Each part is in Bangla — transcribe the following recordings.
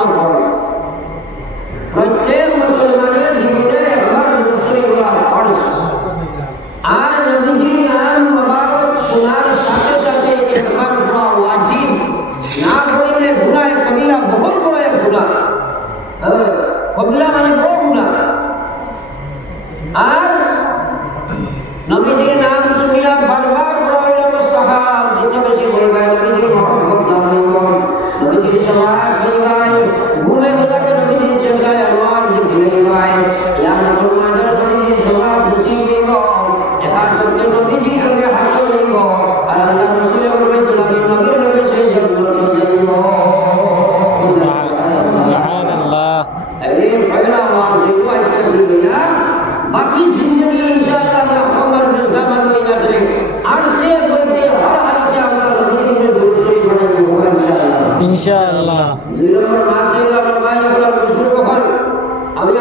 মুসলমান করে প্রত্যেক মুসলমানের জীবনে একবার মুসলমান করে আর নবীজির নাম মোবারক শোনার সাথে সাথে একবার করা ওয়াজিব না করলে গুণায় কবিরা বহুল বড় এক গুণা হ্যাঁ, কবিরা মানে বড় গুণা দুই নম্বর মা ছিল আমার মা যখন আমার বুজুর্গ হন আমি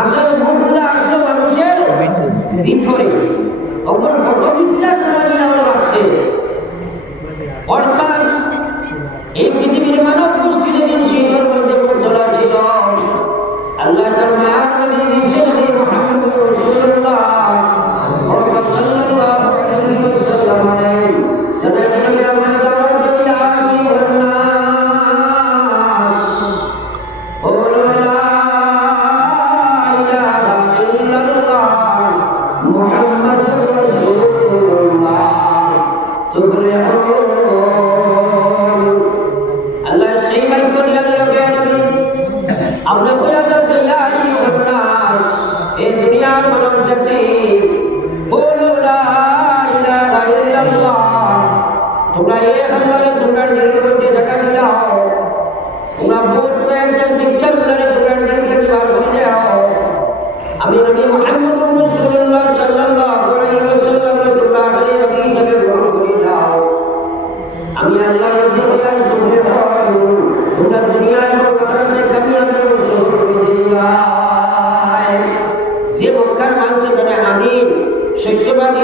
আসলে মনগুলো আসলে মানুষের ভিতরে ওগুলো পটবিদ্যার দ্বারা নিয়ে আমরা আসছে অর্থাৎ এই পৃথিবীর মানব গোষ্ঠীর দিন সিংহের আল্লাহ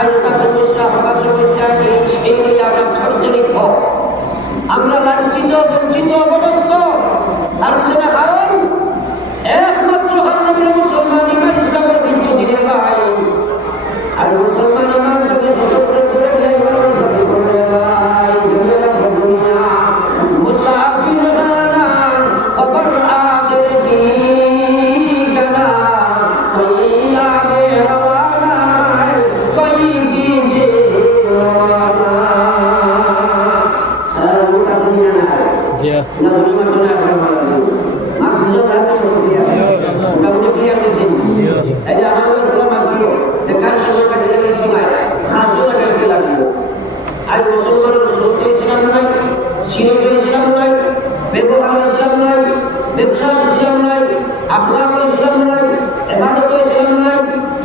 আজকাল সমস্যা হবার সমস্যা এই সেই আমরা জর্জরিত আমরা লাঞ্ছিত বঞ্চিত অবস্থ তার এই যে আমার ওই ঘোড়া মারছিল যে কার সঙ্গে ডেকে গেছি না খাসও ডেকে লাগলো আর মুসলমানের সহ্য ইসলাম নাই সিরজ ইসলাম নাই ব্যবহার ইসলাম নাই ব্যবসা ইসলাম নাই আখলাক ইসলাম নাই এবাদত ইসলাম নাই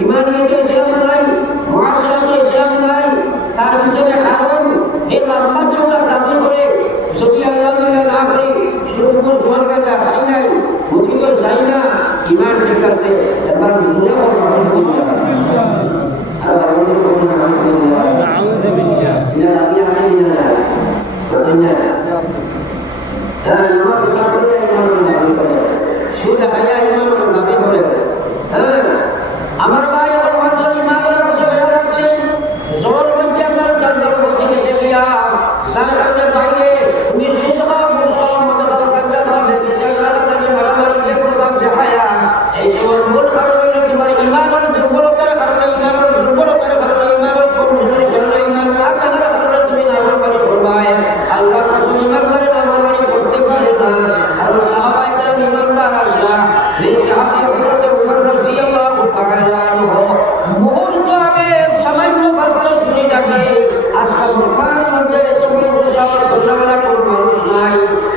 ইমানিয়ত ইসলাম নাই মহাসারত ইসলাম নাই তার বিষয়ে কারণ এই লম্বা চোখটা দাবি করে যদি আল্লাহ না করে যাই না ইমান ঠিক আছে এবার নিজে অর্জন করতে হবে আর আমাদের কোনো নাম করতে হবে আউযু বিল্লাহ ইলা আমি আসি না না হ্যাঁ নামাজ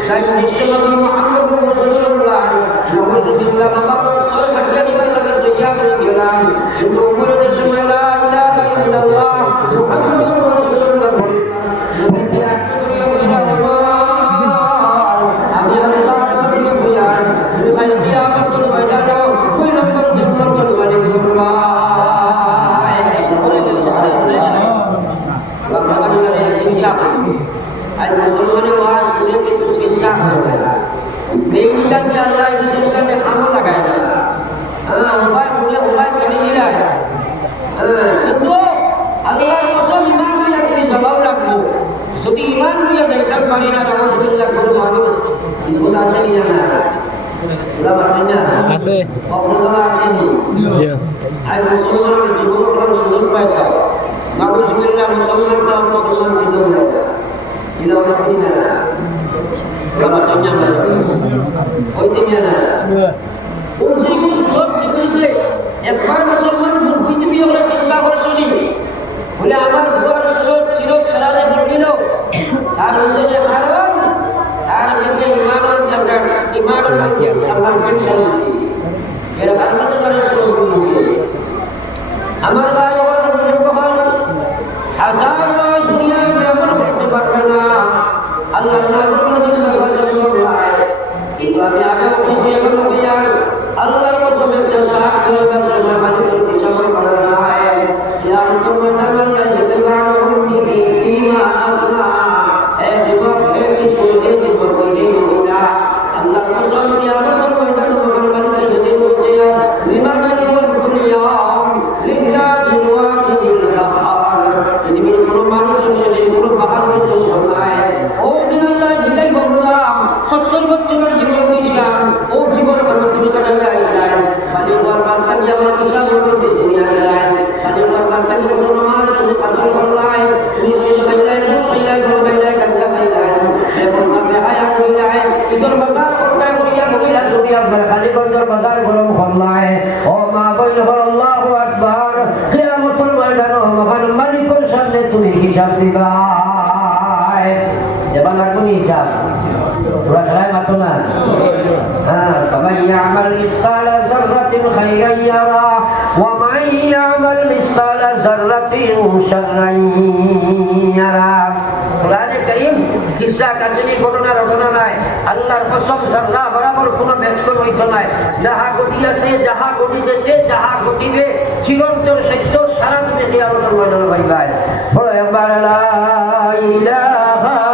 তাই বিশ্বকর্মা যদি ইমান নিয়ে দেখতে পারি না তখন বিল্লাহ কোনো মানুষ জীবন আসেনি জানা আছে অপরতলা আসেনি আর মুসলমানের জীবন কোনো সুযোগ পাইছে মানুষ মিললে মুসলমান তো মুসলমান জীবন এটা একবার মুসলমান মসজিদ হলে চিন্তা করে বলে আমার আর হুসেনের কারণ আর এতে ইমামের ব্যাপার ইমামের আমার পেনশন আছে এর আমার মধ্যে মানুষ আমার ময়দানে মহান মালিকের সামনে তুমি হিসাব দিবা এবার লাগবো হিসাব তোরা খেলায় মাতো না হ্যাঁ সবাই আমার মিসকাল জাররাতিন খাইরান ইয়ারা কারিম ইসরা কার্যনীর ঘটনা ঘটনা নাই আল্লাহর কসম ঝর্ণা বরাবর কোনো ব্যস্কর হইত নাই যাহা ঘটিয়াছে যাহা ঘটিতেছে যাহা ঘটিবে চিরন্তর সত্য সারা দুনিয়া আলোচনা ময়দান ভাই ভাই বড় এবার